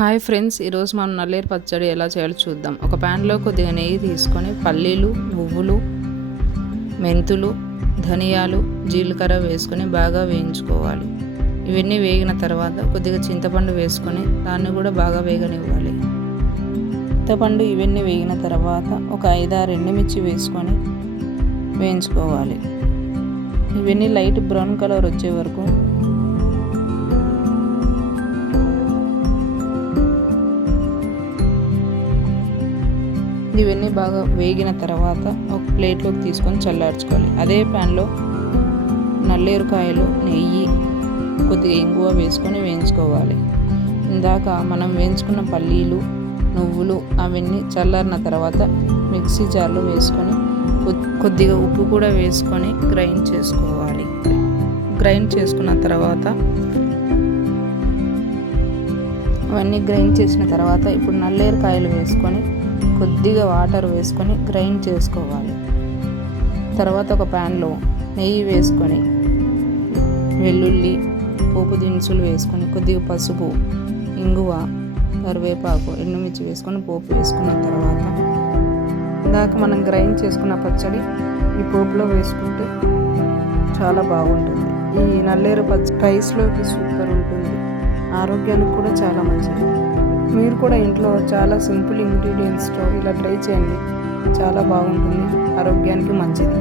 Hi friends ఈరోజు మనం నల్లేరు పచ్చడి ఎలా చేయాలో చూద్దాం. ఒక ప్యాన్లో కొద్దిగా నెయ్యి తీసుకొని పల్లీలు నువ్వులు మెంతులు ధనియాలు జీలకర్ర వేసుకొని బాగా వేయించుకోవాలి. ఇవన్నీ వేగిన తర్వాత కొద్దిగా చింతపండు వేసుకొని దాన్ని కూడా బాగా వేగనివ్వాలి. చింతపండు ఇవన్నీ వేగిన తర్వాత ఒక ఐదారు ఎండుమిర్చి వేసుకొని వేయించుకోవాలి. ఇవన్నీ లైట్ బ్రౌన్ కలర్ వచ్చే వరకు ఇవన్నీ బాగా వేగిన తర్వాత ఒక ప్లేట్లోకి తీసుకొని చల్లార్చుకోవాలి. అదే ప్యాన్లో నల్లేరుకాయలు నెయ్యి కొద్దిగా ఇంగువ వేసుకొని వేయించుకోవాలి. ఇందాక మనం వేయించుకున్న పల్లీలు నువ్వులు అవన్నీ చల్లారిన తర్వాత మిక్సీ జార్లో వేసుకొని కొద్దిగా ఉప్పు కూడా వేసుకొని గ్రైండ్ చేసుకోవాలి. గ్రైండ్ చేసుకున్న తర్వాత అవన్నీ గ్రైండ్ చేసిన తర్వాత ఇప్పుడు నల్లేరుకాయలు వేసుకొని కొద్దిగా వాటర్ వేసుకొని గ్రైండ్ చేసుకోవాలి. తర్వాత ఒక ప్యాన్లో నెయ్యి వేసుకొని వెల్లుల్లి పోపు దినుసులు వేసుకొని కొద్దిగా పసుపు ఇంగువ కరివేపాకు ఎండుమిర్చి వేసుకొని పోపు వేసుకున్న తర్వాత ఇందాక మనం గ్రైండ్ చేసుకున్న పచ్చడి ఈ పోపులో వేసుకుంటే చాలా బాగుంటుంది. ఈ నల్లేరు పచ్చ రైస్లోకి సూపర్ ఉంటుంది. ఆరోగ్యానికి కూడా చాలా మంచిది. మీరు కూడా ఇంట్లో చాలా సింపుల్ ఇంగ్రీడియంట్స్తో ఇలా ట్రై చేయండి. చాలా బాగుంటుంది. ఆరోగ్యానికి మంచిది.